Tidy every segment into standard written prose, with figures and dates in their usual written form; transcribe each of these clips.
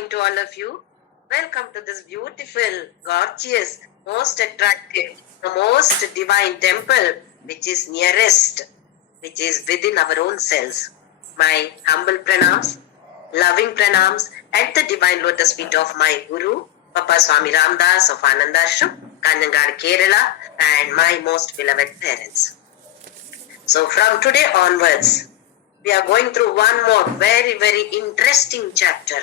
morning to all of you. Welcome to this beautiful, gorgeous, most attractive, the most divine temple which is nearest, which is within our own selves. My humble pranams, loving pranams at the divine lotus feet of my Guru, Papa Swami Ramdas of Anandashram, Kanjangad, Kerala, and my most beloved parents. So from today onwards, we are going through one more very, very interesting chapter.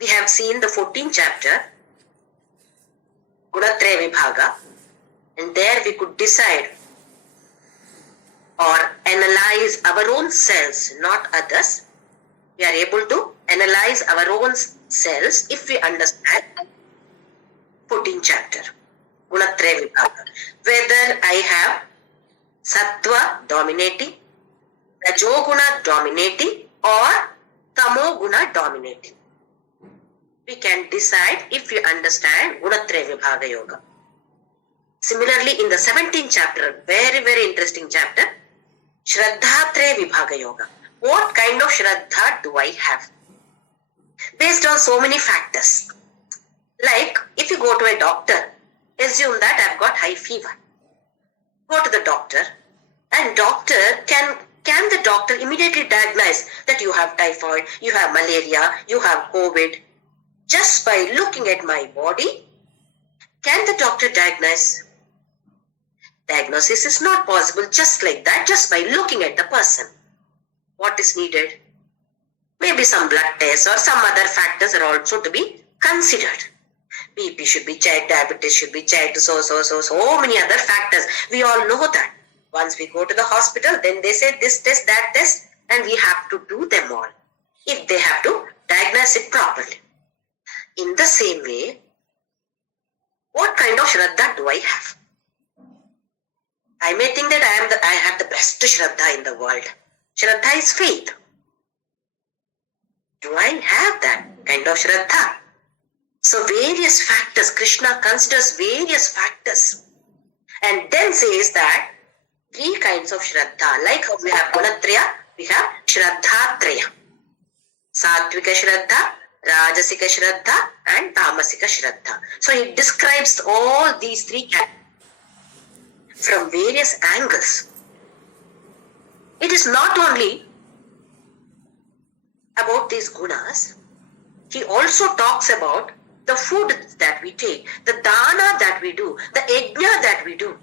We have seen the 14th chapter, Gunatraya Vibhaga, and there we could decide or analyze our own selves, not others. We are able to analyze our own selves if we understand 14th chapter, Gunatraya Vibhaga. Whether I have Sattva dominating, Rajoguna dominating, or Tamoguna dominating. We can decide if we understand Gunatraya Vibhaga Yoga. Similarly, in the 17th chapter, very, very interesting chapter, Shraddhatraya Vibhaga Yoga. What kind of Shraddha do I have? Based on so many factors. Like, if you go to a doctor, assume that I've got high fever. Go to the doctor, and can the doctor immediately diagnose that you have typhoid, you have malaria, you have COVID? Just by looking at my body, can the doctor diagnose? Diagnosis is not possible just like that, just by looking at the person. What is needed? Maybe some blood tests or some other factors are also to be considered. BP should be checked, diabetes should be checked, so many other factors. We all know that. Once we go to the hospital, then they say this test, that test, and we have to do them all if they have to diagnose it properly. In the same way, what kind of Shraddha do I have? I may think that I have the best Shraddha in the world. Shraddha is faith. Do I have that kind of Shraddha? So various factors, Krishna considers various factors and then says that three kinds of Shraddha. Like how we have Gunatraya, we have Shraddhatraya. Sattvika Shraddha, Rajasika Shraddha and Tamasika Shraddha. So he describes all these three categories from various angles. It is not only about these gunas, he also talks about the food that we take, the dana that we do, the yajna that we do.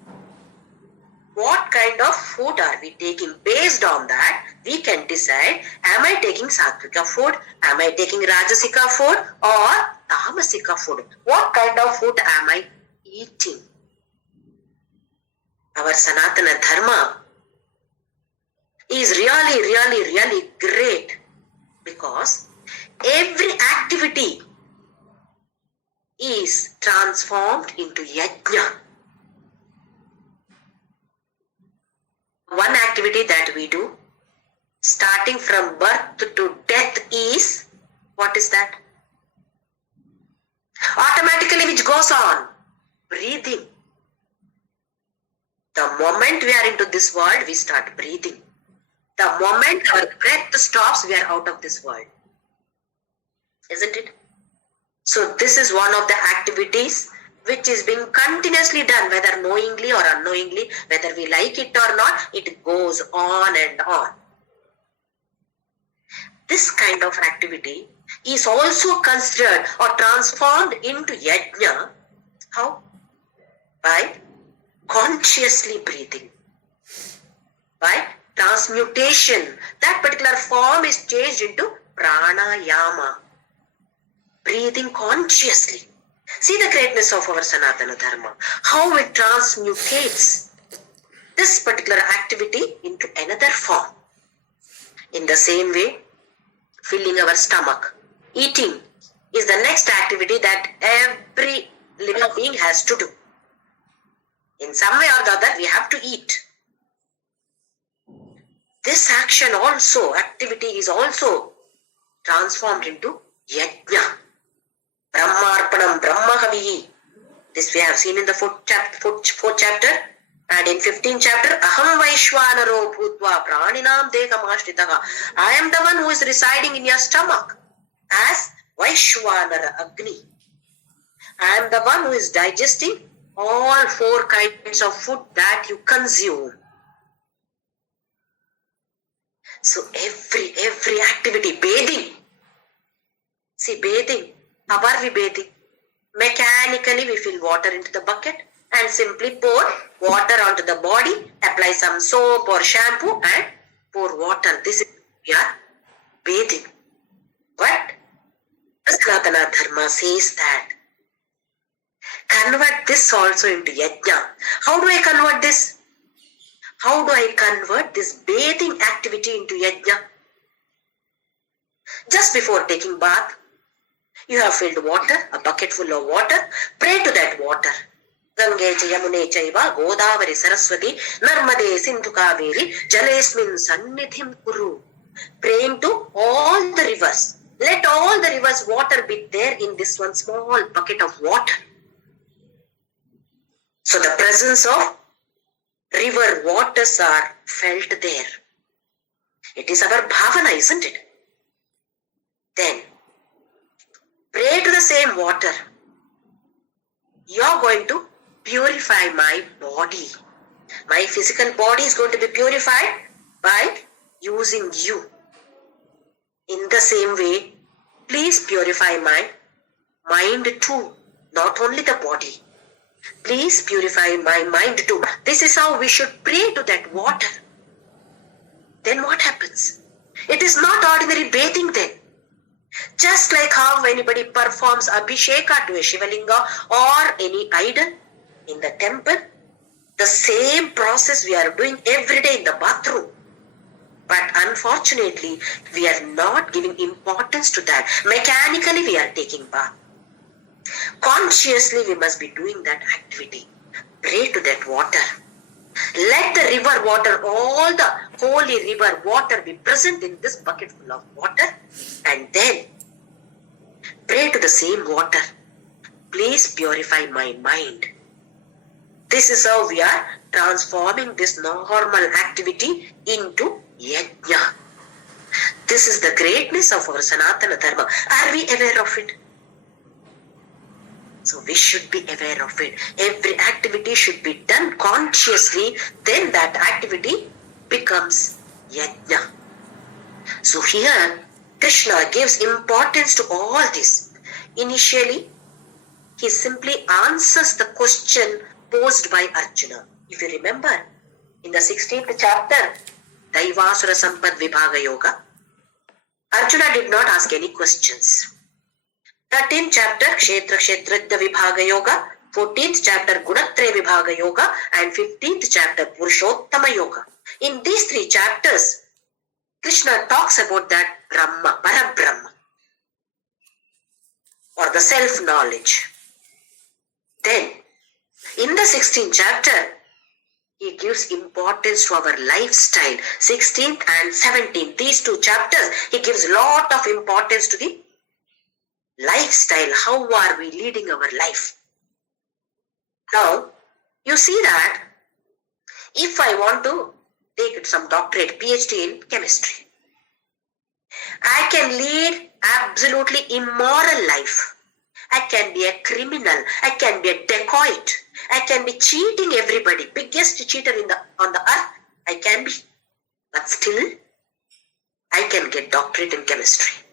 What kind of food are we taking? Based on that, we can decide, am I taking sattvika food, am I taking rajasika food or tamasika food? What kind of food am I eating? Our Sanatana Dharma is really, really, really great because every activity is transformed into yajna. One activity that we do, starting from birth to death is, what is that? Automatically which goes on? Breathing. The moment we are into this world, we start breathing. The moment our breath stops, we are out of this world. Isn't it? So this is one of the activities which is being continuously done, whether knowingly or unknowingly, whether we like it or not, it goes on and on. This kind of activity is also considered or transformed into yajna. How? By consciously breathing. By transmutation. That particular form is changed into pranayama. Breathing consciously. See the greatness of our Sanatana Dharma. How it transmutates this particular activity into another form. In the same way, filling our stomach. Eating is the next activity that every living being has to do. In some way or the other, we have to eat. This action also, activity is also transformed into yajna. Brahmarpanam Brahmahavihi. This we have seen in the fourth chapter. And in 15th chapter, Aham Vaishwanaro Bhutva Praninam Dehamashtritaha. I am the one who is residing in your stomach. as Vaishwanara Agni. I am the one who is digesting all 4 kinds of food that you consume. So every activity, bathing. See, bathing. How are we bathing? Mechanically, we fill water into the bucket and simply pour water onto the body, apply some soap or shampoo and pour water. This is we are bathing. But Sanatana Dharma says that convert this also into yajna. How do I convert this? How do I convert this bathing activity into yajna? Just before taking bath, you have filled water, a bucket full of water. Pray to that water. Gange cha Yamune chaiva Godavari Saraswati Narmade Sindhu Kaveri Jalesmin Sannidhim Kuru. Praying to all the rivers. Let all the rivers' water be there in this one small bucket of water. So the presence of river waters are felt there. It is our bhavana, isn't it? Then pray to the same water. You are going to purify my body. My physical body is going to be purified by using you. In the same way, please purify my mind too, not only the body. Please purify my mind too. This is how we should pray to that water. Then what happens? It is not ordinary bathing then. Just like how anybody performs abhisheka to a Shivalinga or any idol in the temple, the same process we are doing every day in the bathroom. But unfortunately, we are not giving importance to that. Mechanically, we are taking bath. Consciously, we must be doing that activity. Pray to that water. Let the river water, all the holy river water be present in this bucket full of water. And then pray to the same water. Please purify my mind. This is how we are transforming this normal activity into yajna. This is the greatness of our Sanatana Dharma. Are we aware of it? So we should be aware of it. Every activity should be done consciously. Then that activity becomes yajna. So here Krishna gives importance to all this. Initially, he simply answers the question posed by Arjuna. If you remember, in the 16th chapter, Daivasura Sampad Vibhaga Yoga, Arjuna did not ask any questions. 13th chapter, Kshetra Kshetrajna Vibhaga Yoga, 14th chapter, Gunatre Vibhaga Yoga, and 15th chapter, Purushottama Yoga. In these 3 chapters, Krishna talks about that Brahma, Parabrahma, or the self-knowledge. Then, in the 16th chapter, he gives importance to our lifestyle. 16th and 17th, these 2 chapters, he gives lot of importance to the lifestyle. How are we leading our life? Now, you see that if I want to take some doctorate, PhD in chemistry, I can lead absolutely immoral life. I can be a criminal. I can be a dacoit. I can be cheating everybody. Biggest cheater on the earth. I can be. But still, I can get doctorate in chemistry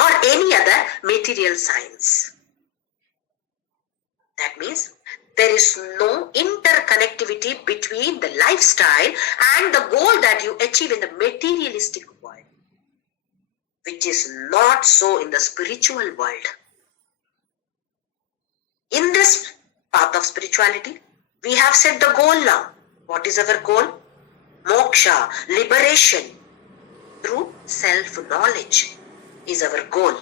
or any other material science. That means there is no interconnectivity between the lifestyle and the goal that you achieve in the materialistic world, which is not so in the spiritual world. In this path of spirituality, we have set the goal now. What is our goal? Moksha, liberation through self-knowledge is our goal.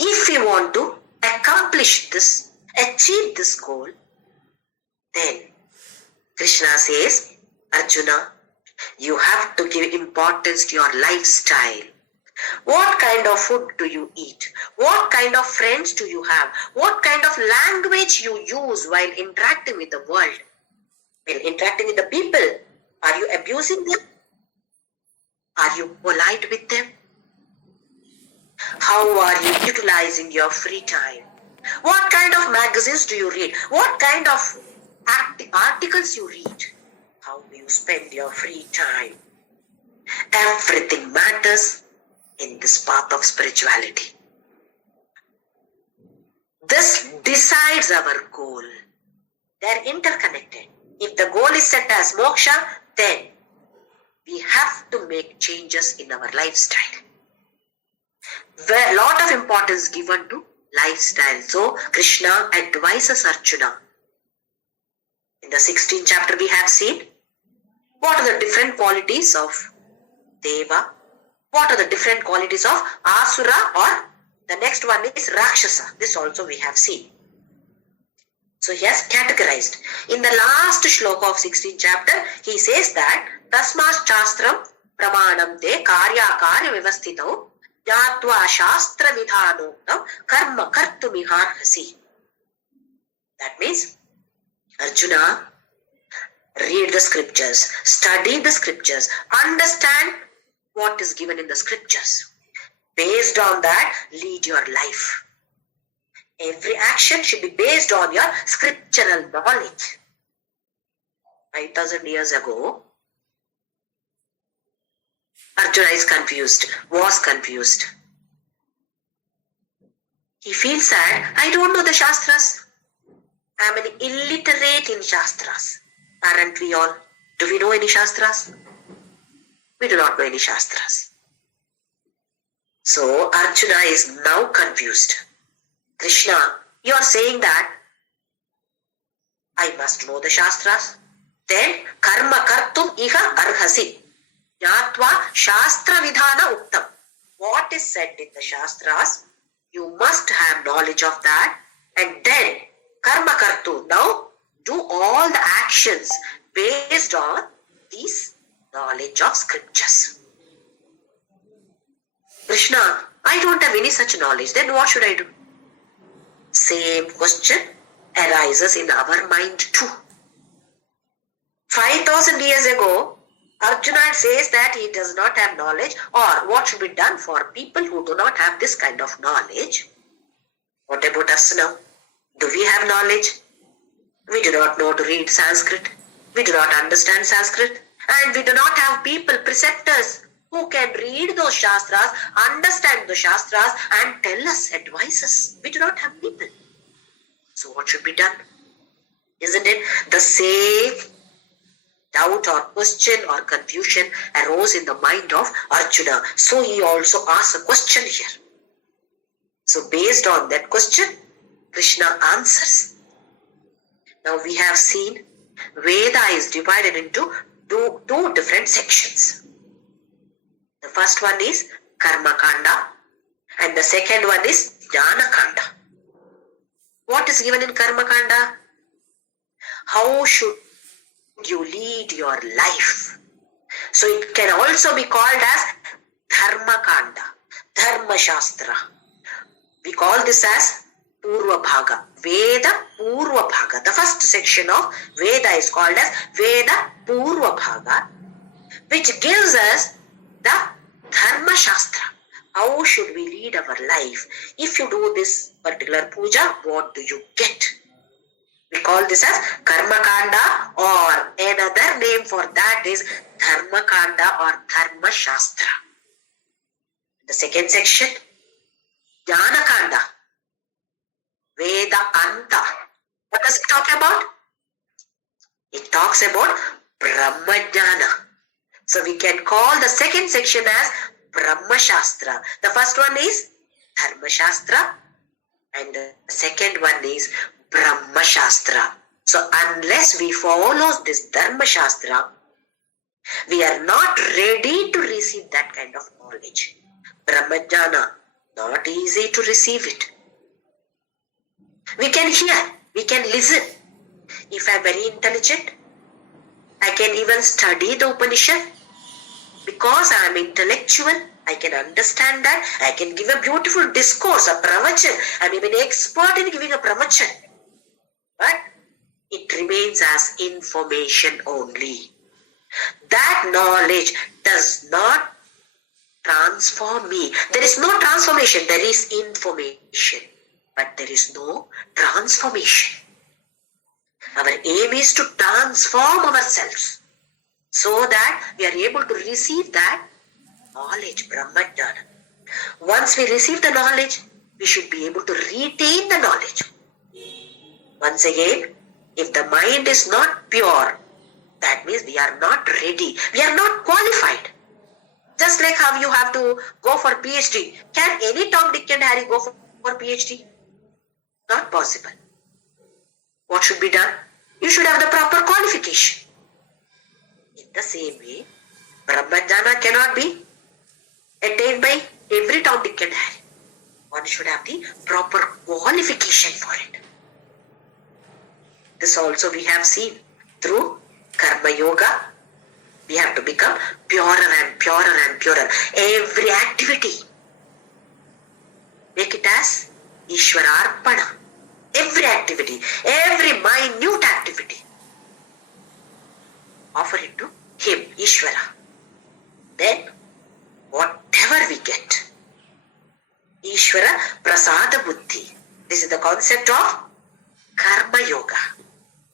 If we want to accomplish this, achieve this goal, then Krishna says, Arjuna, you have to give importance to your lifestyle. What kind of food do you eat? What kind of friends do you have? What kind of language you use while interacting with the world? While interacting with the people, are you abusing them? Are you polite with them? How are you utilizing your free time? What kind of magazines do you read? What kind of articles you read? How do you spend your free time? Everything matters in this path of spirituality. This decides our goal. They are interconnected. If the goal is set as moksha, then we have to make changes in our lifestyle. A lot of importance given to lifestyle. So Krishna advises Arjuna. In the 16th chapter we have seen what are the different qualities of Deva, what are the different qualities of Asura, or the next one is Rakshasa. This also we have seen. So he has categorized. In the last shloka of 16th chapter, he says that Tasmas Shastram Pramanam Te Karya Karya Vivastitau Jatva Shastra Vidhanoktam Karma Kartumiharhasi. That means, Arjuna, read the scriptures, study the scriptures, understand what is given in the scriptures. Based on that, lead your life. Every action should be based on your scriptural knowledge. 5,000 years ago, Arjuna is confused, was confused. He feels sad. I don't know the Shastras. I am an illiterate in Shastras. Aren't we all? Do we know any Shastras? We do not know any Shastras. So Arjuna is now confused. Krishna, you are saying that I must know the Shastras. Then karma kartum iha arhasi. Jnatva shastra vidhana uttam. What is said in the Shastras, you must have knowledge of that. And then karma kartu. Now do all the actions based on this knowledge of scriptures. Krishna, I don't have any such knowledge. Then what should I do? Same question arises in our mind too. 5,000 years ago, Arjuna says that he does not have knowledge, or what should be done for people who do not have this kind of knowledge. What about us now? Do we have knowledge? We do not know to read Sanskrit. We do not understand Sanskrit. And we do not have people, preceptors, who can read those Shastras, understand the Shastras and tell us, advise us. We do not have people. So what should be done? Isn't it the same doubt or question or confusion arose in the mind of Arjuna? So he also asks a question here. So based on that question, Krishna answers. Now we have seen Veda is divided into two different sections. The first one is Karma Kanda and the second one is Jnana Kanda. What is given in Karma Kanda? How should you lead your life? So it can also be called as Dharma Kanda, Dharma Shastra. We call this as Purva Bhaga, Veda Purva Bhaga. The first section of Veda is called as Veda Purva Bhaga, which gives us the Dharma Shastra. How should we lead our life? If you do this particular puja, what do you get? We call this as Karma Kanda, or another name for that is Dharma Kanda or Dharma Shastra. The second section, Jnana Kanda, Veda Anta. What does it talk about? It talks about Brahma Jnana. So we can call the second section as Brahma Shastra. The first one is Dharma Shastra and the second one is Brahma Shastra. So unless we follow this Dharma Shastra, we are not ready to receive that kind of knowledge. Brahma Jnana, not easy to receive it. We can hear, we can listen. If I am very intelligent, I can even study the Upanishad. Because I am intellectual, I can understand that. I can give a beautiful discourse, a pravachan. I am even expert in giving a pravachan. But it remains as information only. That knowledge does not transform me. There is no transformation, there is information, but there is no transformation. Our aim is to transform ourselves so that we are able to receive that knowledge, Brahmajnana. Once we receive the knowledge, we should be able to retain the knowledge. Once again, if the mind is not pure, that means we are not ready. We are not qualified. Just like how you have to go for PhD. Can any Tom, Dick and Harry go for PhD? Not possible. What should be done? You should have the proper qualification. In the same way, Brahmajnana cannot be attained by every Tom, Dick and Harry. One should have the proper qualification for it. This also we have seen through Karma Yoga. We have to become purer and purer and purer. Every activity, make it as Ishwararpana. Every activity, every minute activity, offer it to Him, Ishvara. Then, whatever we get, Ishvara Prasada Buddhi. This is the concept of Karma Yoga.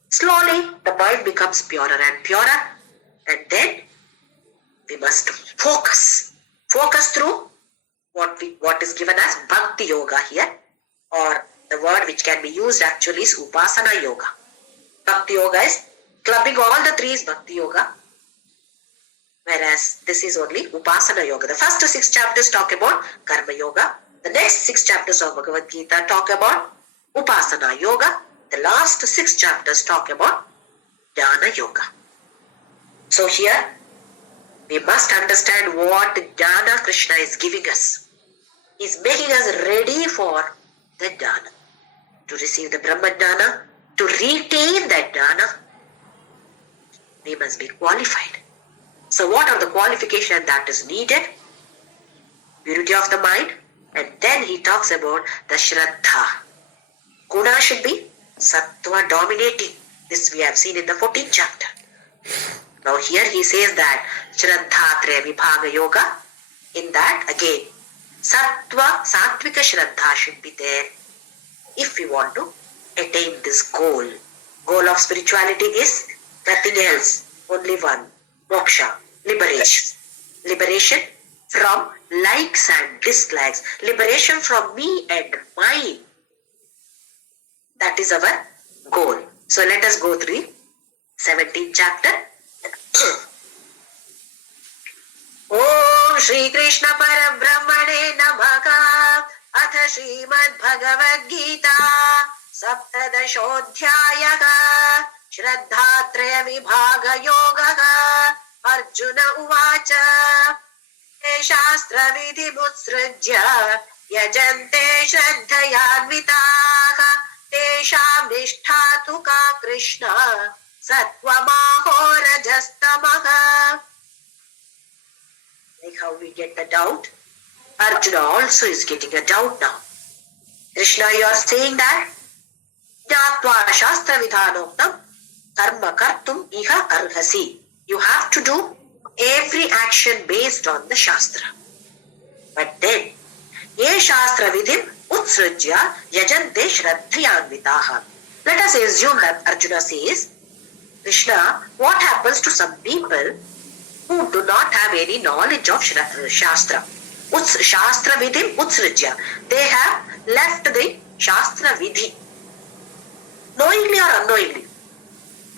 Slowly, the mind becomes purer and purer, and then we must focus. Focus through what is given as Bhakti Yoga here, or the word which can be used actually is Upasana Yoga. Bhakti Yoga is clubbing all the three is Bhakti Yoga, whereas this is only Upasana Yoga. The first 6 chapters talk about Karma Yoga. The next 6 chapters of Bhagavad Gita talk about Upasana Yoga. The last 6 chapters talk about Jnana Yoga. So here, we must understand what Jnana Krishna is giving us. He is making us ready for the Jnana. To receive the Brahmajnana, to retain that Jnana, we must be qualified. So what are the qualifications that is needed? Purity of the mind. And then he talks about the Shraddha. Guna should be Sattva dominating. This we have seen in the 14th chapter. Now here he says that Shraddha Traya Vibhaga Yoga. In that again, Sattva, Sattvika Shraddha should be there if we want to attain this goal. Goal of spirituality is nothing else, only one, moksha, liberation. Liberation from likes and dislikes. Liberation from me and mine. That is our goal. So let us go through 17th chapter. Om Shri Krishna Parabrahmane Namaha. Atha Srimad Bhagavad Gita Saptadashodhyayaha Shraddhatraya Vibhaga Yogaha Arjuna Uvacha Te Shastra Vidhi Mutsrajya Yajante Shraddhayanvitaha Tesham Nishtha Ka Krishna Satvamaho Rajastamaha. Like how we get the doubt, Arjuna also is getting a doubt now. Krishna, you are saying that Jnatva Shastra Vidhanoktam Karma Kartum Iha Arhasi. You have to do every action based on the Shastra. But then, Ye Shastra Vidhim Utsrajya Yajante Shraddhayanvitaha. Let us assume that Arjuna says, Krishna, what happens to some people who do not have any knowledge of Shastra? Shastra Vidhim Utsrajya. They have left the Shastra Vidhi. Knowingly or unknowingly.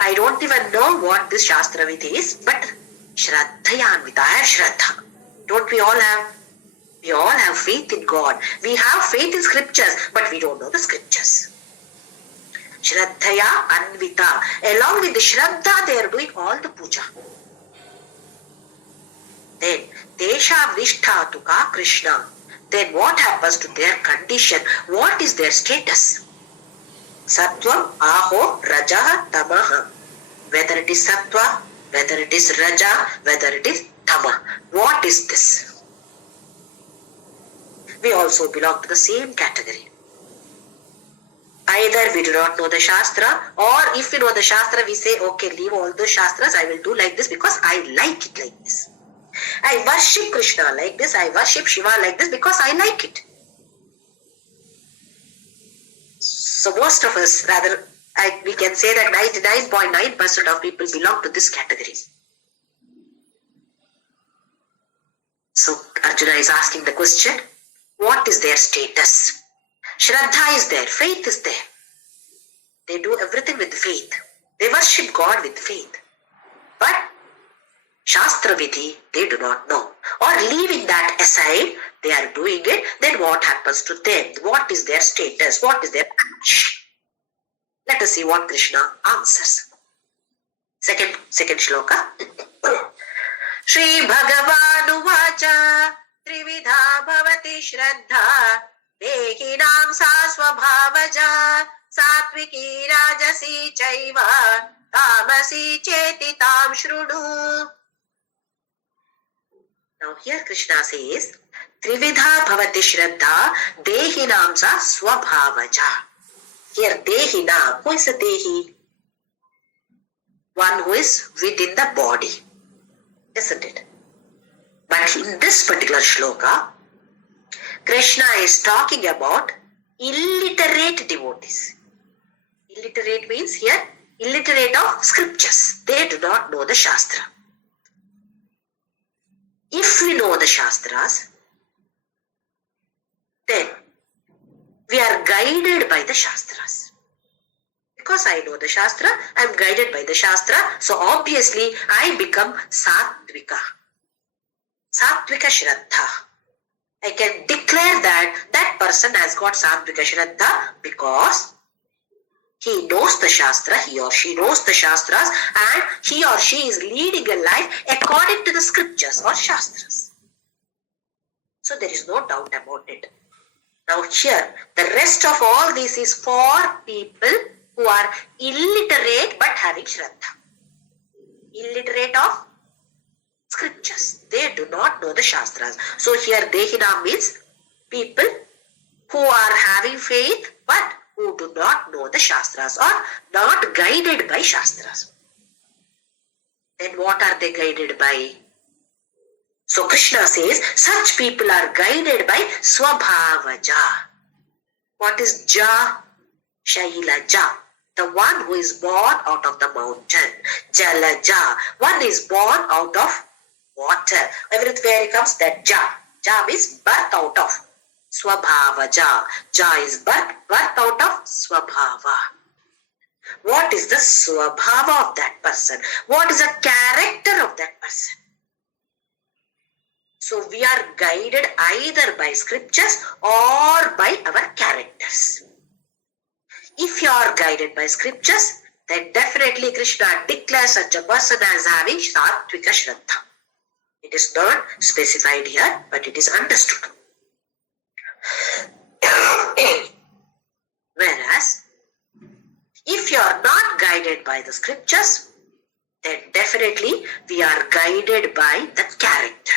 I don't even know what this Shastra Vidhi is, but Shraddhayanvita, I have Shraddha. Don't we all have? We all have faith in God. We have faith in scriptures, but we don't know the scriptures. Shraddhaya Anvita. Along with the Shraddha, they are doing all the puja. Then, Tesham Nishtha Ka Krishna. Then what happens to their condition? What is their status? Sattvam, Aho, Rajaha, Tamaha. Whether it is Sattva, whether it is Raja, whether it is Tama. What is this? We also belong to the same category. Either we do not know the Shastra, or if we know the Shastra, we say, okay, leave all the Shastras, I will do like this because I like it like this. I worship Krishna like this, I worship Shiva like this because I like it. So most of us, rather, we can say that 99.9% of people belong to this category. So Arjuna is asking the question, what is their status? Shraddha is there, faith is there. They do everything with faith. They worship God with faith. But Shastra Vidhi, they do not know. Or leaving that aside, they are doing it, then what happens to them? What is their status? What is their patch? Let us see what Krishna answers. Second shloka. Shri Bhagavan Uvacha Trividha Bhavati Shraddha Dehinam Sa Swabhavaja Satviki Rajasi Chaiva Tamasi Cheti Tam Shrudu. Now here Krishna says, Trividha Bhavati Shraddha Dehinam Sa Swabhavaja. Here Dehina, who is a Dehi? One who is within the body, isn't it? But in this particular shloka, Krishna is talking about illiterate devotees. Illiterate means here, illiterate of scriptures. They do not know the Shastra. If we know the Shastras, then we are guided by the Shastras. Because I know the Shastra, I am guided by the Shastra, so obviously I become Sattvika. Sattvika Shraddha. I can declare that that person has got Sattvika Shraddha because he knows the Shastra, he or she knows the Shastras, and he or she is leading a life according to the scriptures or Shastras. So there is no doubt about it. Now here, the rest of all this is for people who are illiterate but having Shraddha. Illiterate of scriptures. They do not know the Shastras. So here Dehina means people who are having faith but who do not know the Shastras or not guided by Shastras. Then what are they guided by? So Krishna says, such people are guided by Swabhavaja. What is Ja? Shailaja. The one who is born out of the mountain. Jalaja. One is born out of water. Everywhere comes that Ja. Ja means birth out of. Swabhavaja. Ja is birth out of Swabhava. What is the Swabhava of that person? What is the character of that person? So we are guided either by scriptures or by our characters. If you are guided by scriptures, then definitely Krishna declares such a person as having Sattvika Shraddha. It is not specified here, but it is understood. Whereas, if you are not guided by the scriptures, then definitely we are guided by the character.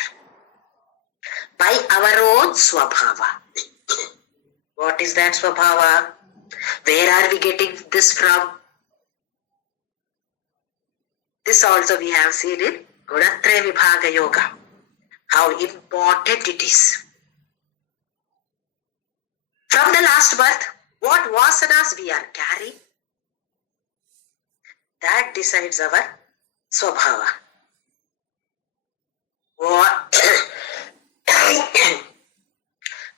By our own Swabhava. What is that Swabhava? Where are we getting this from? This also we have seen in Gunatraya Vibhaga Yoga. How important it is. From the last birth, what vasanas we are carrying, that decides our Swabhava. What?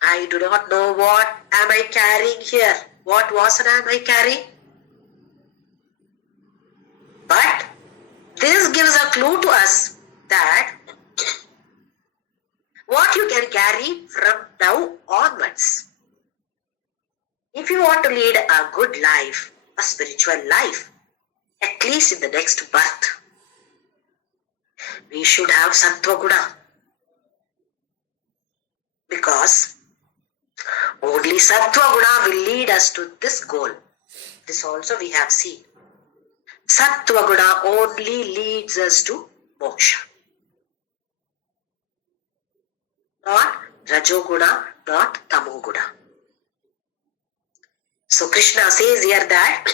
I do not know what am I carrying here. What vasana am I carrying? But this gives a clue to us that what you can carry from now onwards. If you want to lead a good life, a spiritual life, at least in the next birth, we should have Sattva Guna. Because only Sattva Guna will lead us to this goal. This also we have seen. Sattva Guna only leads us to moksha. Not Rajoguna, not Tamoguna. So Krishna says here that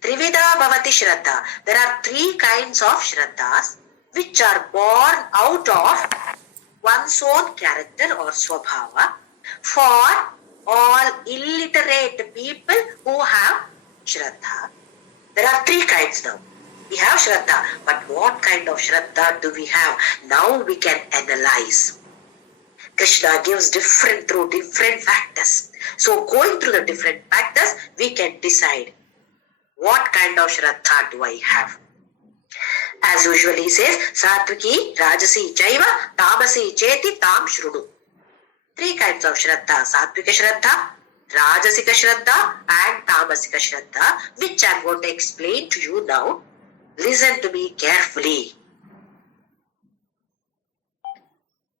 Trividha Bhavati Shraddha. There are three kinds of Shraddhas. which are born out of one's own character or swabhava for all illiterate people who have Shraddha. There are three kinds now. We have Shraddha, but what kind of Shraddha do we have? Now we can analyze. Krishna gives through different factors. So going through the different factors, we can decide what kind of Shraddha do I have. As usually he says, Satviki, Rajasi, Jaiva, Tamasi, Cheti, Tam, Shrudu. Three kinds of Shraddha. Satvika Shraddha, Rajasika Shraddha and Tamasika Shraddha, which I am going to explain to you now. Listen to me carefully.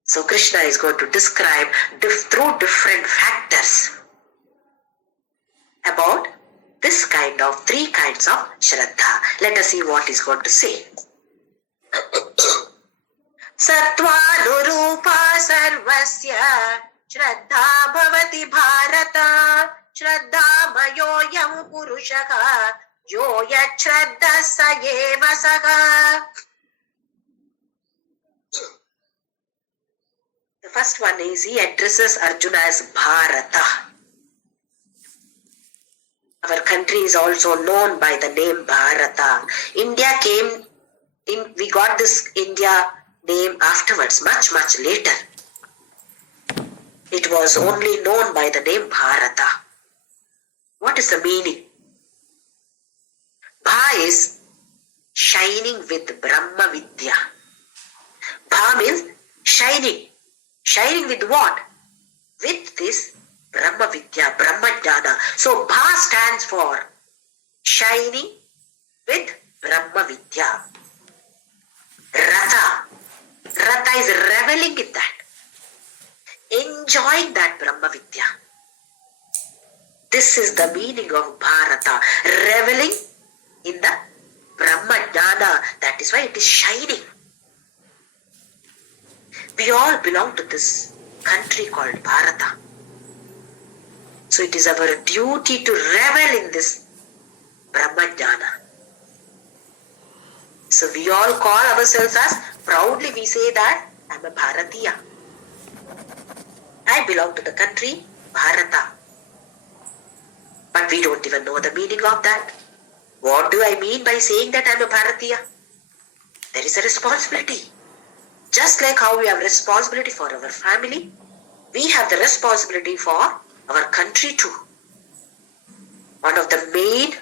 So Krishna is going to describe through different factors about this kind of three kinds of Shraddha. Let us see what he's going to say. Sattvanurupa sarvasya Shraddha bhavati bharata Shraddha mayoyam purushaka yo yat Shraddha sayeva saka. The first one is he addresses Arjuna as Bharata. Our country is also known by the name Bharata. India came in, we got this India name afterwards, much later. It was only known by the name Bharata. What is the meaning? Bha is shining with Brahma Vidya. Bha means shining. Shining with what? With this Brahma Vidya, Brahma Jnana. So Bha stands for shining with Brahma Vidya. Rata. Rata is reveling in that. Enjoying that Brahma Vidya. This is the meaning of Bharata. Reveling in the Brahma Jnana. That is why it is shining. We all belong to this country called Bharata. So it is our duty to revel in this Brahma Jnana. So we all call ourselves as, proudly we say that, I am a Bharatiya. I belong to the country Bharata. But we don't even know the meaning of that. What do I mean by saying that I am a Bharatiya? There is a responsibility. Just like how we have responsibility for our family, we have the responsibility for our country too. One of the main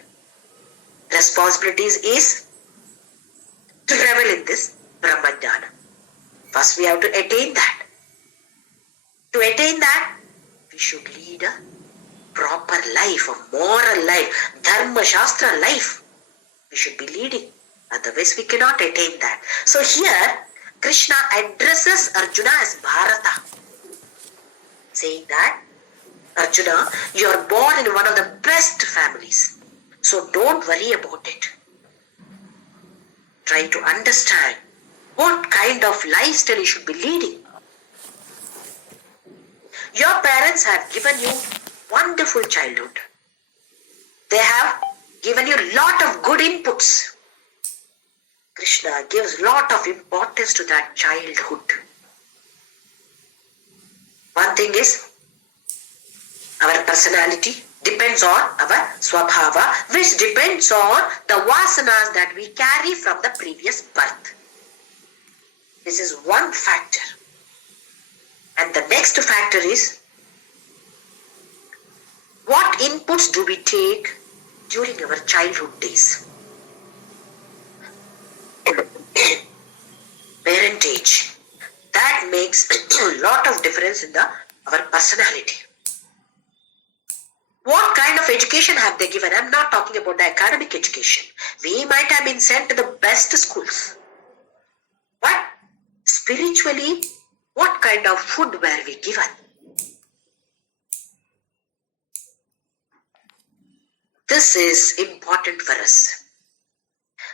responsibilities is to revel in this Brahma Jnana. First we have to attain that. To attain that, we should lead a proper life, a moral life, Dharma Shastra life. We should be leading. Otherwise we cannot attain that. So here, Krishna addresses Arjuna as Bharata, saying that, Arjuna, you are born in one of the best families. So don't worry about it. Try to understand what kind of lifestyle you should be leading. Your parents have given you wonderful childhood. They have given you a lot of good inputs. Krishna gives a lot of importance to that childhood. One thing is, our personality depends on our swabhava, which depends on the vasanas that we carry from the previous birth. This is one factor. And the next factor is, what inputs do we take during our childhood days? Parentage. That makes a lot of difference in our personality. What kind of education have they given? I'm not talking about the academic education. We might have been sent to the best schools. But spiritually, what kind of food were we given? This is important for us.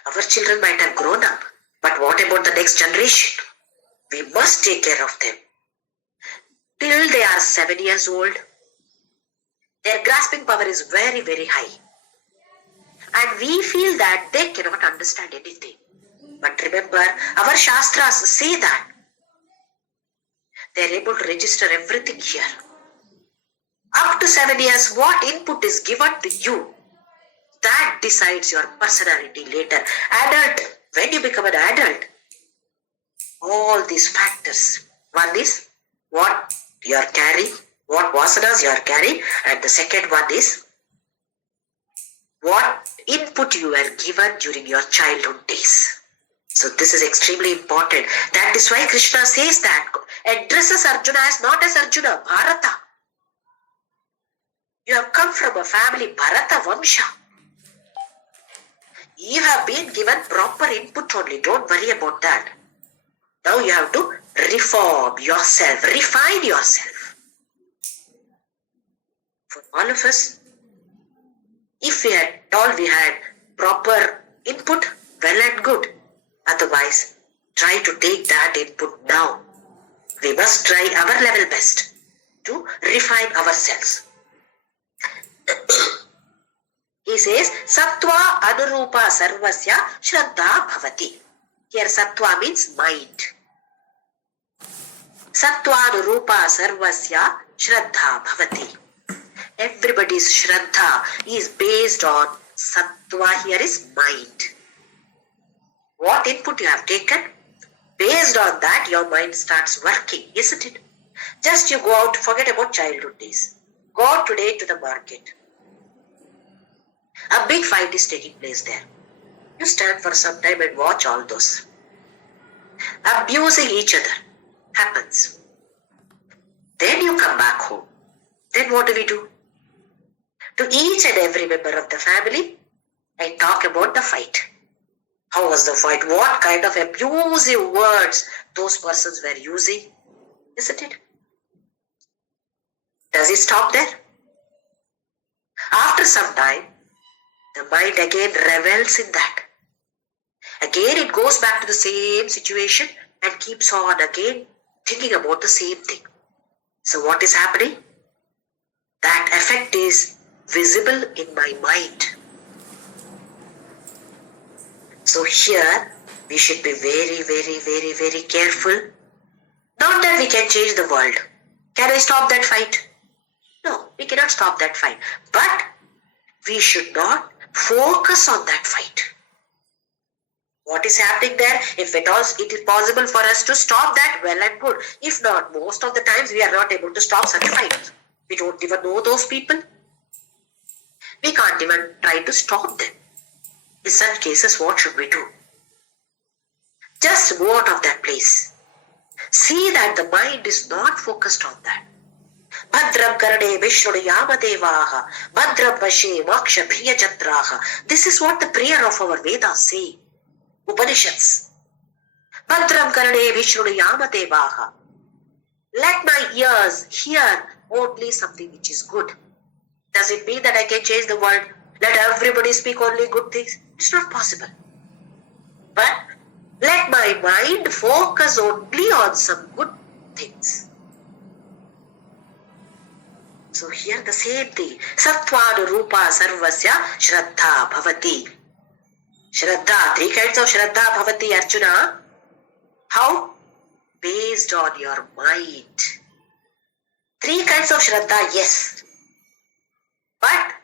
Our children might have grown up, but what about the next generation? We must take care of them. Till they are 7 years old, their grasping power is very high. And we feel that they cannot understand anything. But remember, our Shastras say that. They are able to register everything here. Up to 7 years, what input is given to you, that decides your personality later. Adult, when you become an adult, all these factors. One is what you are carrying, what vasanas you are carrying, and the second one is what input you were given during your childhood days. So this is extremely important. That is why Krishna says that, addresses Arjuna as not as Arjuna, Bharata. You have come from a family, Bharata Vamsha. You have been given proper input only. Don't worry about that. Now you have to reform yourself, refine yourself. For all of us, if we had proper input, well and good. Otherwise, try to take that input now. We must try our level best to refine ourselves. He says, Sattva Anurupa Sarvasya Shraddha Bhavati. Here Sattva means mind. Sattva Anurupa Sarvasya Shraddha Bhavati. Everybody's Shraddha is based on Sattva, here is mind. What input you have taken, based on that your mind starts working, isn't it? Just you go out, forget about childhood days. Go out today to the market. A big fight is taking place there. You stand for some time and watch all those. Abusing each other happens. Then you come back home. Then what do we do? To each and every member of the family, I talk about the fight. How was the fight? What kind of abusive words those persons were using? Isn't it? Does it stop there? After some time, the mind again revels in that. Again it goes back to the same situation and keeps on again thinking about the same thing. So what is happening? That effect is visible in my mind. So here we should be very, very, very, very careful. Not that we can change the world. Can I stop that fight? No, we cannot stop that fight. But we should not focus on that fight. What is happening there? If at all it is possible for us to stop that, well and good. If not, most of the times we are not able to stop such fights. We don't even know those people. We can't even try to stop them. In such cases, what should we do? Just go out of that place. See that the mind is not focused on that. Bhadram karane vishrudayama devaha, bhadram vashe moksha bhriya chatraha. This is what the prayer of our Vedas say. Upanishads. Bhadram karane vishrudayama devaha. Let my ears hear only something which is good. Does it mean that I can change the world? Let everybody speak only good things? It's not possible. But let my mind focus only on some good things. So here the same thing. Sattvanu Rupa Sarvasya Shraddha Bhavati. Shraddha, 3 kinds of Shraddha Bhavati, Arjuna. How? Based on your mind. 3 kinds of Shraddha, yes. But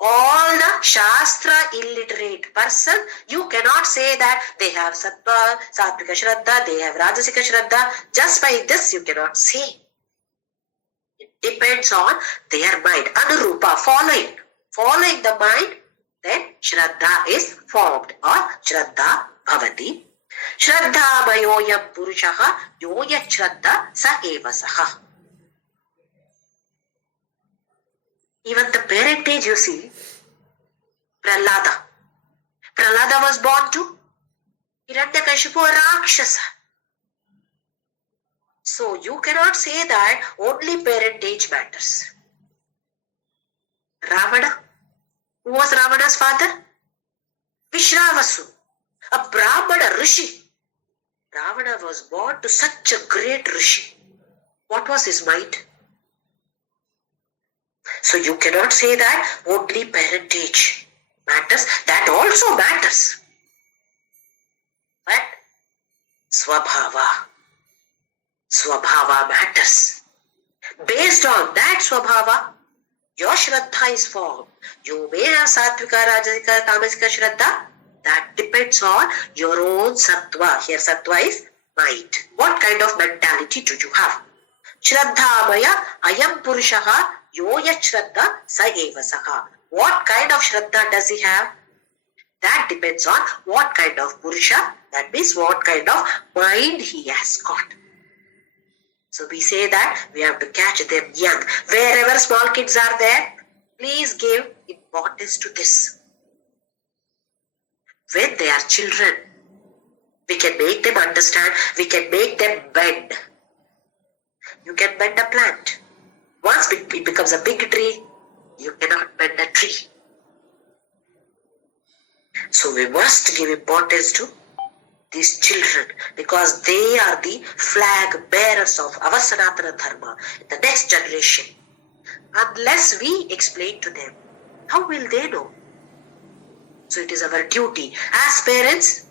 all the Shastra illiterate person, you cannot say that they have Sattva, Sattvika Shraddha, they have Rajasika Shraddha. Just by this you cannot say. It depends on their mind. Anurupa, following the mind, then Shraddha is formed or Shraddha Bhavati. Shraddha Mayoyam Purushaha Yoya Shraddha Sa Eva Saha. Even the parentage, you see, Prahlada. Prahlada was born to Hiranyakashipu, a Rakshasa. So you cannot say that only parentage matters. Ravana. Who was Ravana's father? Vishravasu, a Brahmana Rishi. Ravana was born to such a great Rishi. What was his mind? So you cannot say that only parentage matters. That also matters. But Swabhava. Swabhava matters. Based on that Swabhava, your Shraddha is formed. You may have Sattvika, Rajasika, Tamasika Shraddha. That depends on your own Sattva. Here Sattva is mind. What kind of mentality do you have? Shraddha Maya Ayam Purushaha Yoya Shraddha Sa Eva Saha. What kind of Shraddha does he have? That depends on what kind of Purusha, that means what kind of mind he has got. So we say that we have to catch them young. Wherever small kids are there, please give importance to this. When they are children, we can make them understand, we can make them bend. You can bend a plant. Once it becomes a big tree, you cannot bend a tree. So we must give importance to these children because they are the flag bearers of our Sanatana Dharma, the next generation. Unless we explain to them, how will they know? So it is our duty as parents,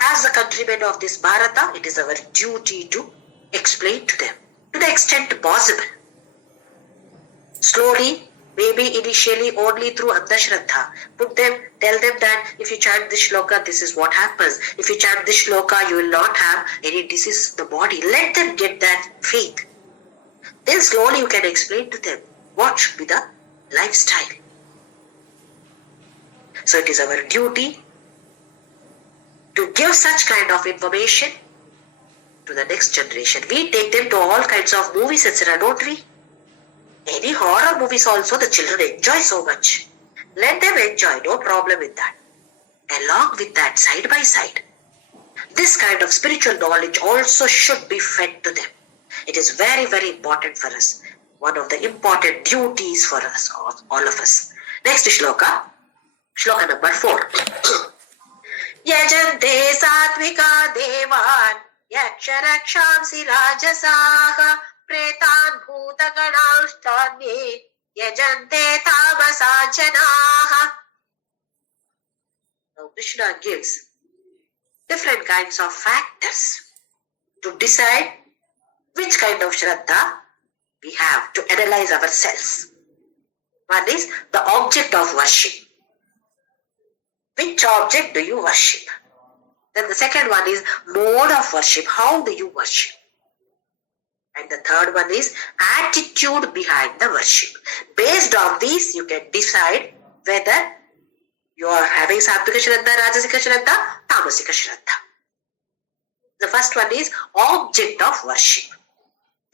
as the countrymen of this Bharata, it is our duty to explain to them to the extent possible. Slowly, maybe initially only through Andhashraddha. Tell them that if you chant this shloka, this is what happens. If you chant this shloka, you will not have any disease in the body. Let them get that faith. Then slowly you can explain to them what should be the lifestyle. So it is our duty to give such kind of information to the next generation. We take them to all kinds of movies, etc., don't we? Any horror movies also the children enjoy so much. Let them enjoy, no problem with that. Along with that, side by side, this kind of spiritual knowledge also should be fed to them. It is very, very important for us. One of the important duties for us, all of us. Next shloka, shloka number 4. Yajante satvika devan yaksharaksham rajasaha pretan bhutaganashtanye yajante tamasajanaha. Now Krishna gives different kinds of factors to decide which kind of Shraddha we have to analyze ourselves. One is the object of worship. Which object do you worship? Then the second one is mode of worship. How do you worship? And the third one is attitude behind the worship. Based on these, you can decide whether you are having Sattvika Shraddha, Rajasika Shraddha, Tamasika Shraddha. The first one is object of worship.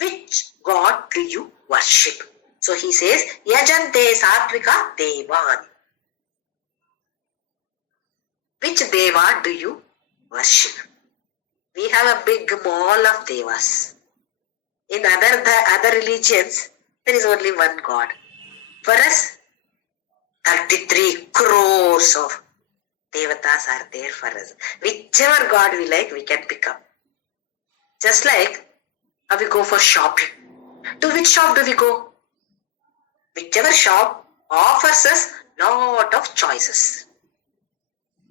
Which God do you worship? So he says, Yajante Sattvika Devan. Which Deva do you worship? We have a big mall of Devas. In other religions, there is only one God. For us, 33 crores of Devatas are there for us. Whichever God we like, we can pick up. Just like how we go for shopping. To which shop do we go? Whichever shop offers us lot of choices.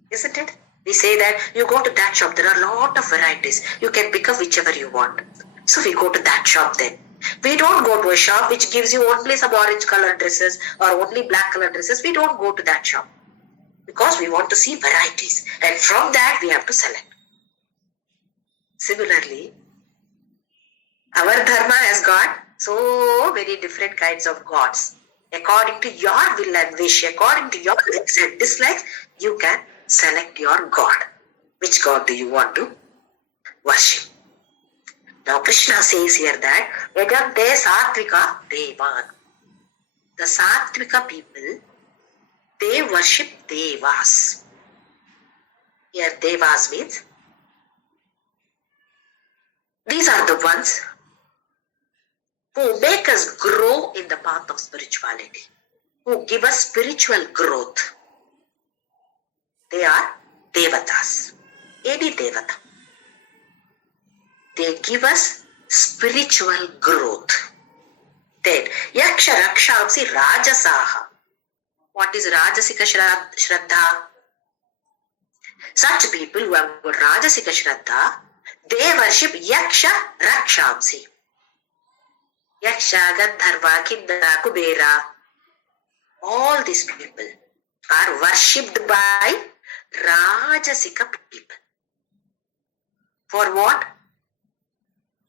Isn't it? We say that you go to that shop, there are a lot of varieties. You can pick up whichever you want. So we go to that shop then. We don't go to a shop which gives you only some orange colored dresses or only black colored dresses. We don't go to that shop because we want to see varieties. And from that we have to select. Similarly, our dharma has got so many different kinds of gods. According to your will and wish, according to your likes and dislikes, you can select your God. Which God do you want to worship? Now Krishna says here that Yajante Sattvika Devan. The Sattvika people, they worship Devas. Here Devas means these are the ones who make us grow in the path of spirituality, who give us spiritual growth. They are Devatas. Any Devata. They give us spiritual growth. Then, Yaksha Rakshamsi Rajasaha. What is Rajasika Shraddha? Such people who have got Rajasika Shraddha, they worship Yaksha Rakshamsi. Yaksha, Gandharva, Kindara, Kubera. All these people are worshipped by Rajasika people. For what?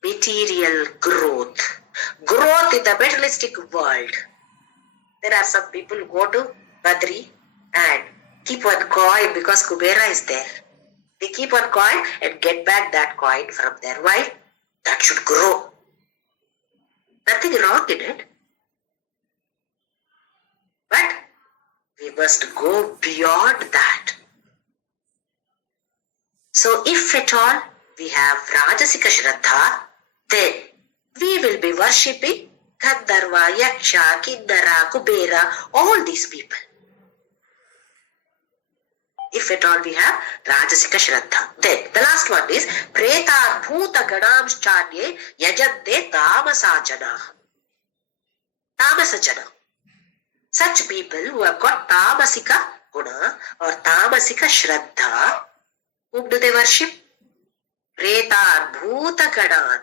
Material growth. Growth in the materialistic world. There are some people who go to Badri and keep one coin because Kubera is there. They keep one coin and get back that coin from there. Why? That should grow. Nothing wrong in it. But we must go beyond that. So if at all we have Rajasika Shraddha, then we will be worshipping Gandharva, Yaksha, Kindara, Kubera, all these people. If at all we have Rajasika Shraddha. Then the last one is Preta Bhuta Ganams Chanye Yajante Tamasa Jana. Tamasa Jana. Such people who have got Tamasika Guna or Tamasika Shraddha, whom do they worship? Preta Bhuta Ganan.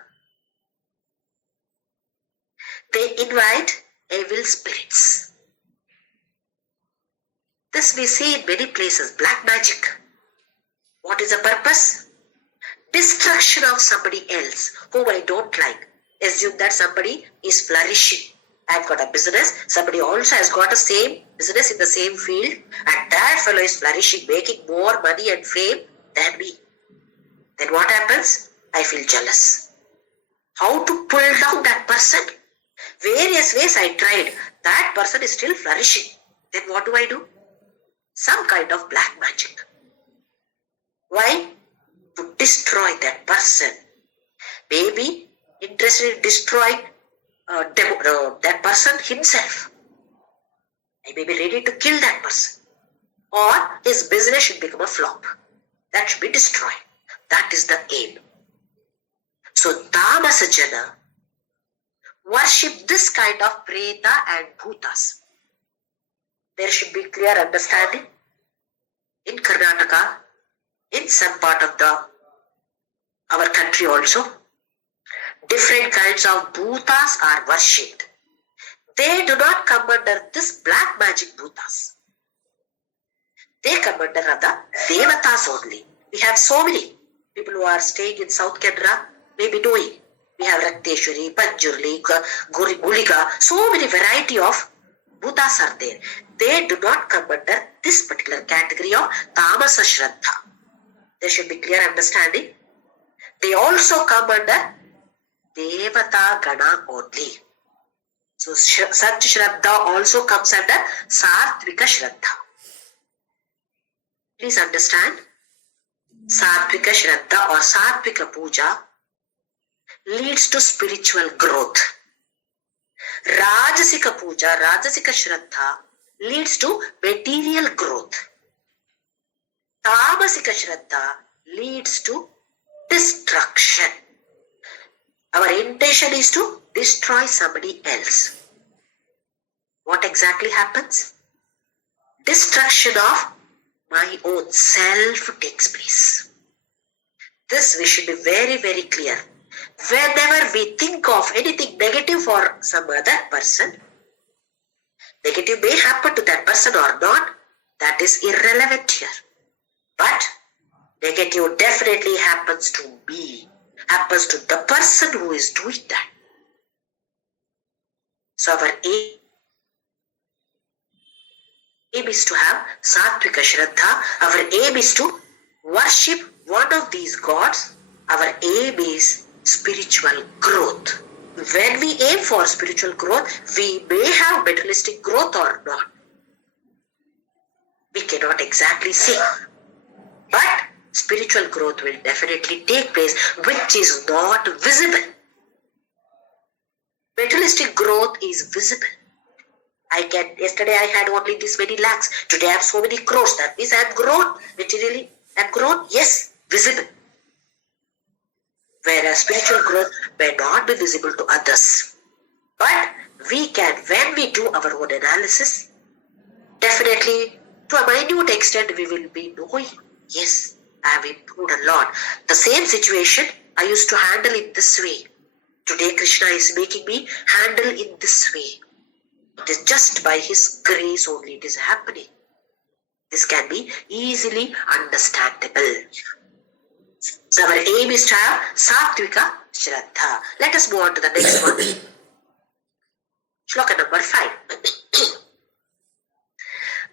They invite evil spirits. This we see in many places, black magic. What is the purpose? Destruction of somebody else whom I don't like. Assume that somebody is flourishing. I've got a business, somebody also has got a same business in the same field, and that fellow is flourishing, making more money and fame than me. Then what happens? I feel jealous. How to pull down that person? Various ways I tried. That person is still flourishing. Then what do? Some kind of black magic. Why? To destroy that person. Maybe interested in destroying that person himself. I may be ready to kill that person. Or his business should become a flop. That should be destroyed. That is the aim. So Tamasa Jana worship this kind of Preta and Bhutas. There should be clear understanding. In Karnataka, in some part of our country also, different kinds of Bhutas are worshipped. They do not come under this black magic Bhutas. They come under the Devatas only. We have so many people who are staying in South Canara, may be knowing. We have Rakteshwari, Panjurli, Gulika, so many variety of Bhutas are there. They do not come under this particular category of Tamasa Shraddha. There should be clear understanding. They also come under Devata Gana only. So such Shraddha also comes under Satvika Shraddha. Please understand, Satvika Shraddha or Satvika Puja leads to spiritual growth. Rajasika Puja, Rajasika Shraddha leads to material growth. Tamasika Shraddha leads to destruction. Our intention is to destroy somebody else. What exactly happens? Destruction of my own self takes place. This we should be very, very clear. Whenever we think of anything negative for some other person, negative may happen to that person or not, that is irrelevant here. But negative definitely happens to me, happens to the person who is doing that. So our aim is to have Satvika Shraddha. Our aim is to worship one of these gods. Our aim is spiritual growth. When we aim for spiritual growth, we may have materialistic growth or not. We cannot exactly say. But spiritual growth will definitely take place, which is not visible. Materialistic growth is visible. Yesterday I had only this many lakhs. Today I have so many crores. That means I have grown. Materially, I have grown. Yes, visible. Whereas spiritual growth may not be visible to others. But we can, when we do our own analysis, definitely to a minute extent we will be knowing Yes, I have improved a lot. The same situation, I used to handle it this way. Today Krishna is making me handle in this way. It is just by His grace only it is happening. This can be easily understandable. So our aim is to have Sattvika Shraddha. Let us move on to the next one. Shloka number 5.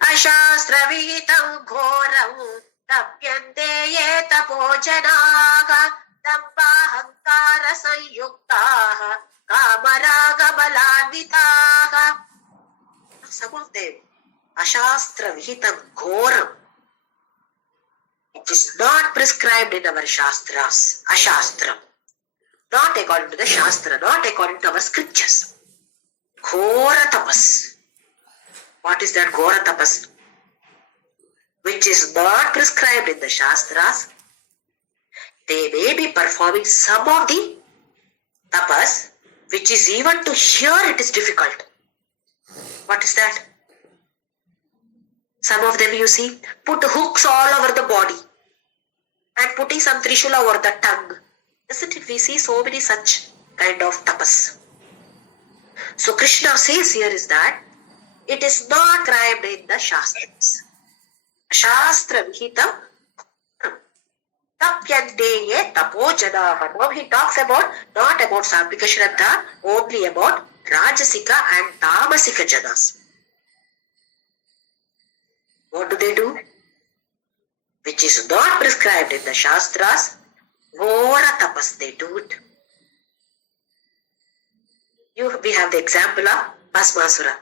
Ashastravihitam ghoram tapyante ye tapojanaga dampahankara sanyuktaha kamaraga baladvitaha. Some of them, Ashastravihitam ghoram. It is not prescribed in our Shastras, Ashastram. Not according to the Shastra, not according to our scriptures. Ghora tapas. What is that Ghora tapas? Which is not prescribed in the Shastras. They may be performing some of the tapas, which is even to hear it is difficult. What is that? Some of them you see, put hooks all over the body and putting some trishula over the tongue. Isn't it? We see so many such kind of tapas. So Krishna says here is that it is not described in the Shastras. Shastra Vihitam Tapyante Tapojana. Now he talks about not about Sattvika Shraddha, only about Rajasika and Tamasika Janas. What do? Which is not prescribed in the Shastras, Ghora tapas they do it. We have the example of Bhasmasura.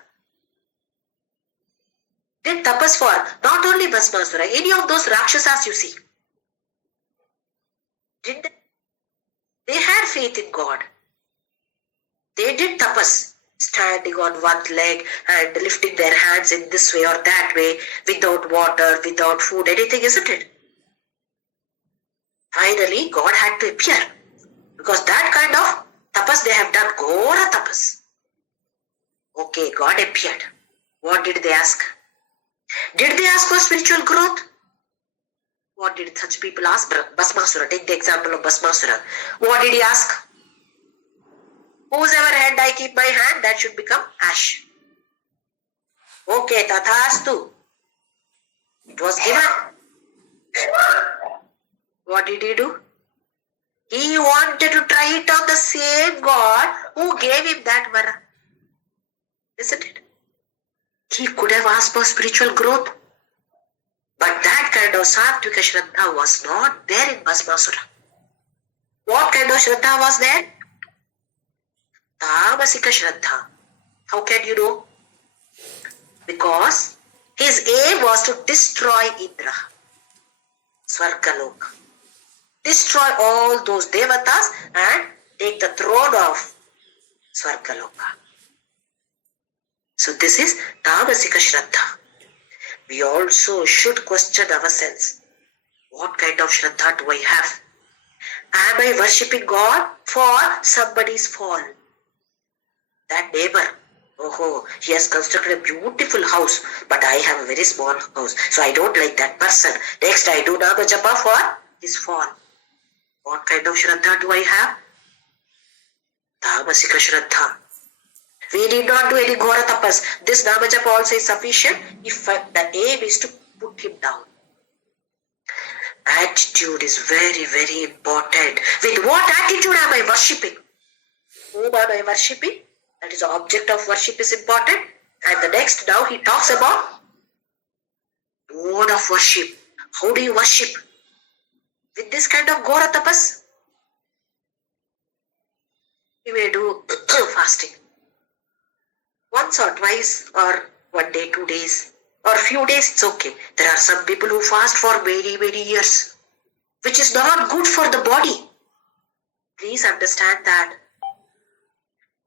Did tapas for not only Bhasmasura, any of those Rakshasas you see. Did they had faith in God. They did tapas, standing on one leg and lifting their hands in this way or that way, without water, without food, anything, isn't it? Finally, God had to appear. Because that kind of tapas they have done, Ghora tapas. Okay, God appeared. What did they ask? Did they ask for spiritual growth? What did such people ask? Bhasmasura, take the example of Bhasmasura. What did he ask? Whosever hand I keep my hand, that should become ash. Okay, tathastu. It was given. What did he do? He wanted to try it on the same God who gave him that vara. Isn't it? He could have asked for spiritual growth. But that kind of Sattvika Shraddha was not there in Bhasmasura. What kind of Shraddha was there? Tamasika Shraddha. How can you know? Because his aim was to destroy Indra, Swargaloka. Destroy all those devatas and take the throne of Swargaloka. So this is Tamasika Shraddha. We also should question ourselves. What kind of Shraddha do I have? Am I worshipping God for somebody's fall? That neighbor, he has constructed a beautiful house, but I have a very small house, so I don't like that person. Next, I do Nama Japa for his fall. What kind of Shraddha do I have? Tamasika Shraddha. We need not do any Ghora tapas. This Nama Japa also is sufficient if the aim is to put him down. Attitude is very, very important. With what attitude am I worshipping? Whom am I worshipping? That is the object of worship is important. And the next, now he talks about mode of worship. How do you worship? With this kind of Ghora tapas, you may do fasting. Once or twice, or 1 day, 2 days, or few days, it's okay. There are some people who fast for many, many years, which is not good for the body. Please understand that.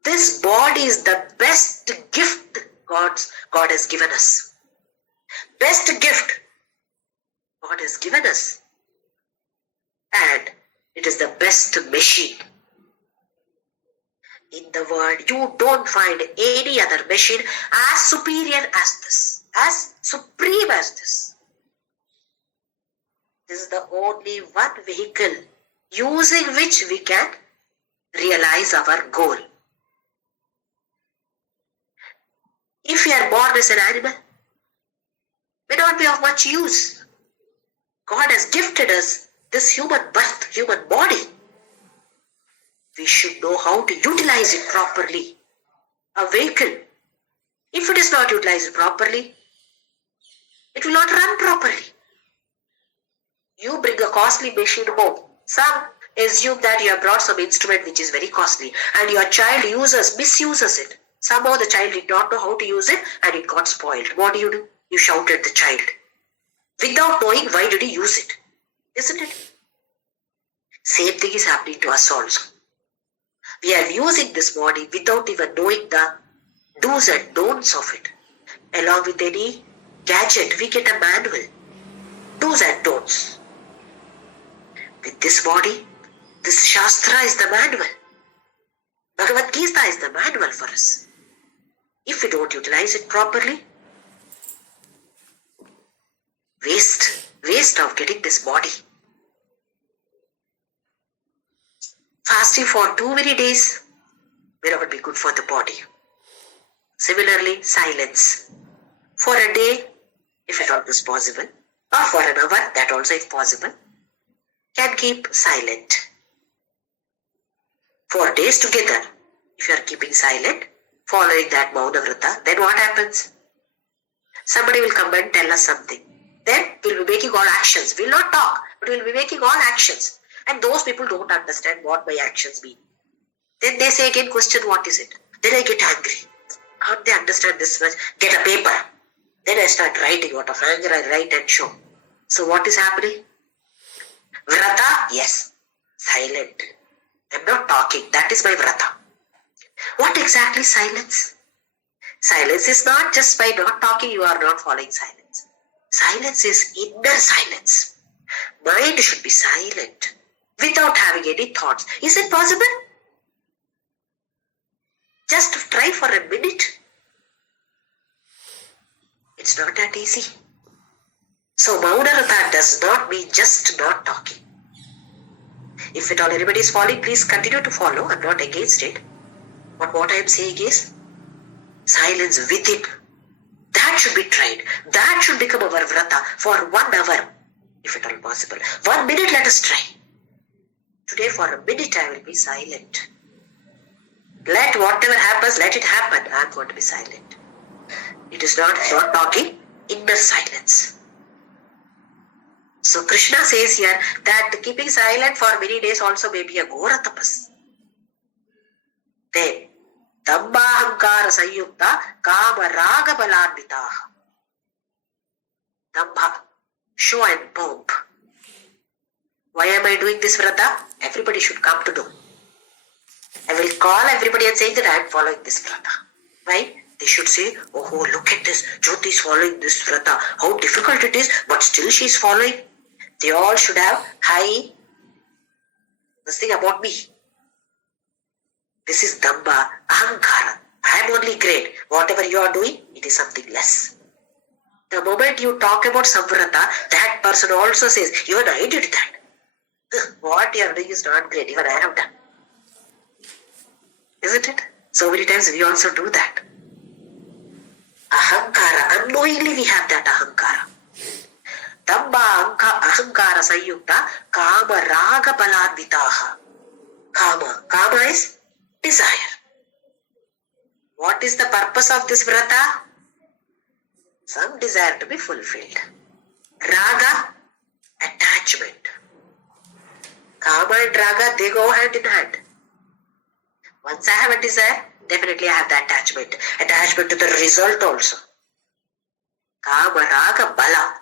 This body is the best gift God has given us. Best gift God has given us. And it is the best machine. In the world, you don't find any other machine as superior as this, as supreme as this. is the only one vehicle using which we can realize our goal. If we are born as an animal, may not be of much use. God has gifted us this human birth, human body. We should know how to utilize it properly. A vehicle, if it is not utilized properly, it will not run properly. You bring a costly machine home. Some assume that you have brought some instrument which is very costly and your child misuses it. Somehow the child did not know how to use it and it got spoiled. What do? You shout at the child without knowing why did he use it. Isn't it? Same thing is happening to us also. We are using this body without even knowing the do's and don'ts of it. Along with any gadget, we get a manual. Do's and don'ts. With this body, this Shastra is the manual. BHAGAVAD GITHA is the manual for us. If we don't utilize it properly, waste of getting this body. Fasting for too many days may not be good for the body. Similarly, silence. For a day, if at all is possible, or for an hour, that also if possible, can keep silent. For days together, if you are keeping silent, following that Mauna Vrata, then what happens? Somebody will come and tell us something. Then we will be making all actions. We will not talk, but we will be making all actions. And those people don't understand what my actions mean. Then they say again, question, what is it? Then I get angry. Can't they understand this much? Get a paper. Then I start writing. Out of anger, I write and show. So what is happening? Vrata, yes. Silent. I'm not talking. That is my vrata. What exactly is silence? Silence is not just by not talking, you are not following silence. Silence is inner silence. Mind should be silent without having any thoughts. Is it possible? Just try for a minute. It's not that easy. So Maunarata does not mean just not talking. If at all anybody is following, please continue to follow. I'm not against it. But what I am saying is, silence within. That should be tried. That should become our vrata for 1 hour, if at all possible. 1 minute, let us try. Today for a minute I will be silent. Let whatever happens, let it happen. I am going to be silent. It is not talking, inner silence. So Krishna says here that keeping silent for many days also may be a ghora tapas. Then, Dambhahankara Sanyukta Kama Raga Balanvitaha. Dambha, show and pomp. Why am I doing this vrata? Everybody should come to know. I will call everybody and say that I am following this vrata. Why? They should say, oh, look at this. Jyoti is following this vrata. How difficult it is, but still she is following. They all should have high this thing about me. This is Dambha, Ahankara. I am only great. Whatever you are doing, it is something less. The moment you talk about Samvrata, that person also says, even I did that. What you are doing is not great. Even I have done. Isn't it? So many times we also do that. Ahankara. Unknowingly we have that Ahankara. Dambha Ahankara Sanyukta Kama Raga Balanvitaha. Kama is desire. What is the purpose of this vrata? Some desire to be fulfilled. Raga, attachment. Kama and raga, they go hand in hand. Once I have a desire, definitely I have the attachment. Attachment to the result also. Kama, raga, bala.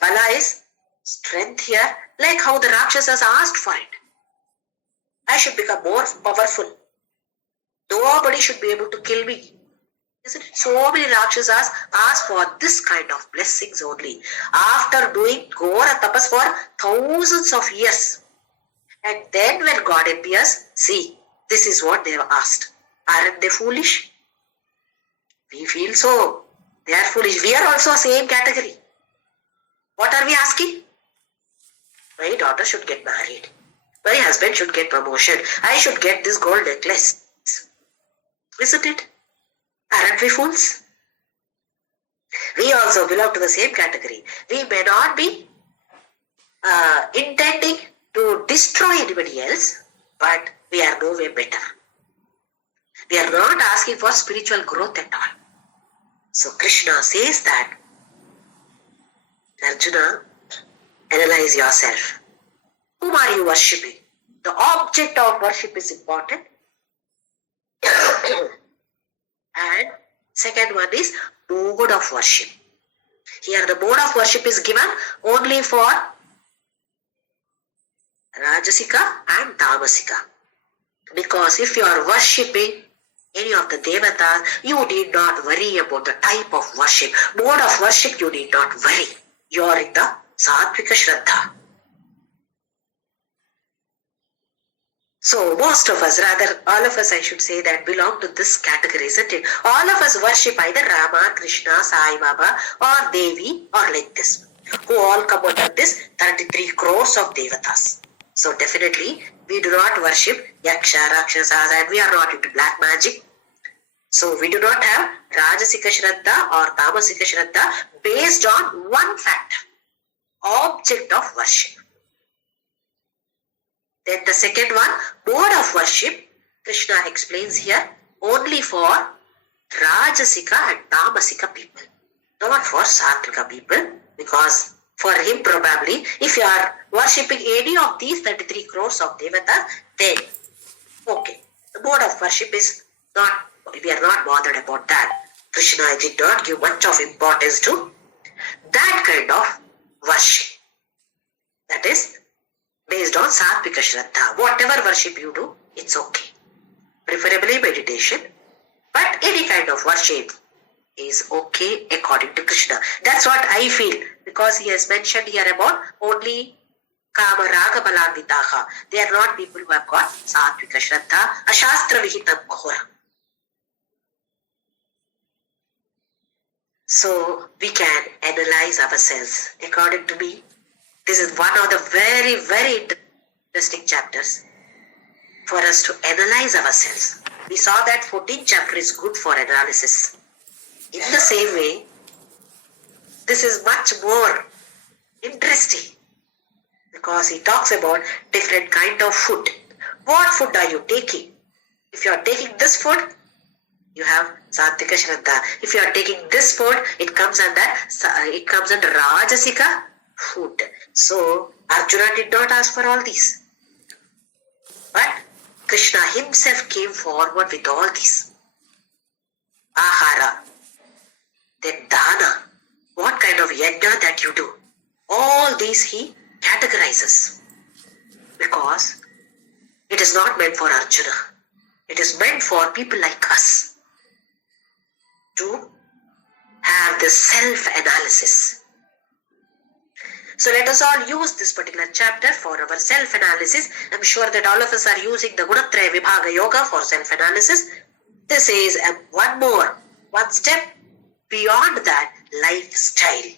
Bala is strength here, like how the Rakshasas asked for it. I should become more powerful. Nobody should be able to kill me. Isn't it? So many Rakshasas ask for this kind of blessings only. After doing Ghora Tapas for thousands of years. And then when God appears, see, this is what they have asked. Aren't they foolish? We feel so. They are foolish. We are also same category. What are we asking? My daughter should get married. My husband should get promotion. I should get this gold necklace. Isn't it? Aren't we fools? We also belong to the same category. We may not be intending to destroy anybody else, but we are no way better. We are not asking for spiritual growth at all. So Krishna says that, Arjuna, analyze yourself. Whom are you worshipping? The object of worship is important. And second one is mode of worship. Here the mode of worship is given only for Rajasika and Tamasika. Because if you are worshipping any of the devatas, you need not worry about the type of worship. Mode of worship, you need not worry. You are in the Satvika Shraddha. So most of us, rather all of us I should say, that belong to this category, isn't it? All of us worship either Rama, Krishna, Sai Baba or Devi or like this, who all come under this 33 crores of devatas. So definitely we do not worship Yaksha, Rakshasas, and we are not into black magic. So we do not have Rajasika Shraddha or Tamasika Shraddha based on one factor, object of worship. Then the second one, mode of worship, Krishna explains here only for Rajasika and Tamasika people, not for Satvika people, because for him probably, if you are worshipping any of these 33 crores of devatas, then okay, the mode of worship is not, we are not bothered about that. Krishna did not give much of importance to that kind of worship. That is based on Satvika Shraddha. Whatever worship you do, it's okay. Preferably meditation, but any kind of worship is okay according to Krishna. That's what I feel, because he has mentioned here about only Kama Raga Balanditaha. They are not people who have got Satvika Shraddha, Ashastra Vihitam Ghora. So we can analyze ourselves. According to me, this is one of the very, very interesting chapters for us to analyze ourselves. We saw that 14th chapter is good for analysis. In the same way, this is much more interesting because he talks about different kind of food. What food are you taking? If you are taking this food, you have Satvika Shraddha. If you are taking this food, it comes under Rajasika food. So Arjuna did not ask for all these, but Krishna himself came forward with all these. Ahara, then dana, what kind of yajna that you do. All these he categorizes because it is not meant for Arjuna. It is meant for people like us to have the self-analysis. So let us all use this particular chapter for our self-analysis. I'm sure that all of us are using the Gunatraya Vibhaga Yoga for self-analysis. This is one step beyond that, lifestyle.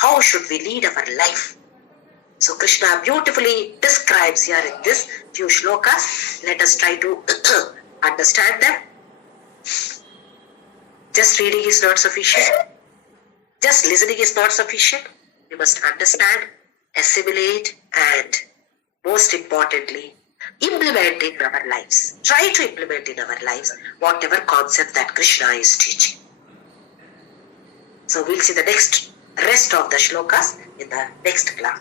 How should we lead our life? So Krishna beautifully describes here in this few shlokas. Let us try to understand them. Just reading is not sufficient. Just listening is not sufficient. We must understand, assimilate, and most importantly, implement in our lives. Try to implement in our lives whatever concept that Krishna is teaching. So we'll see the rest of the shlokas in the next class.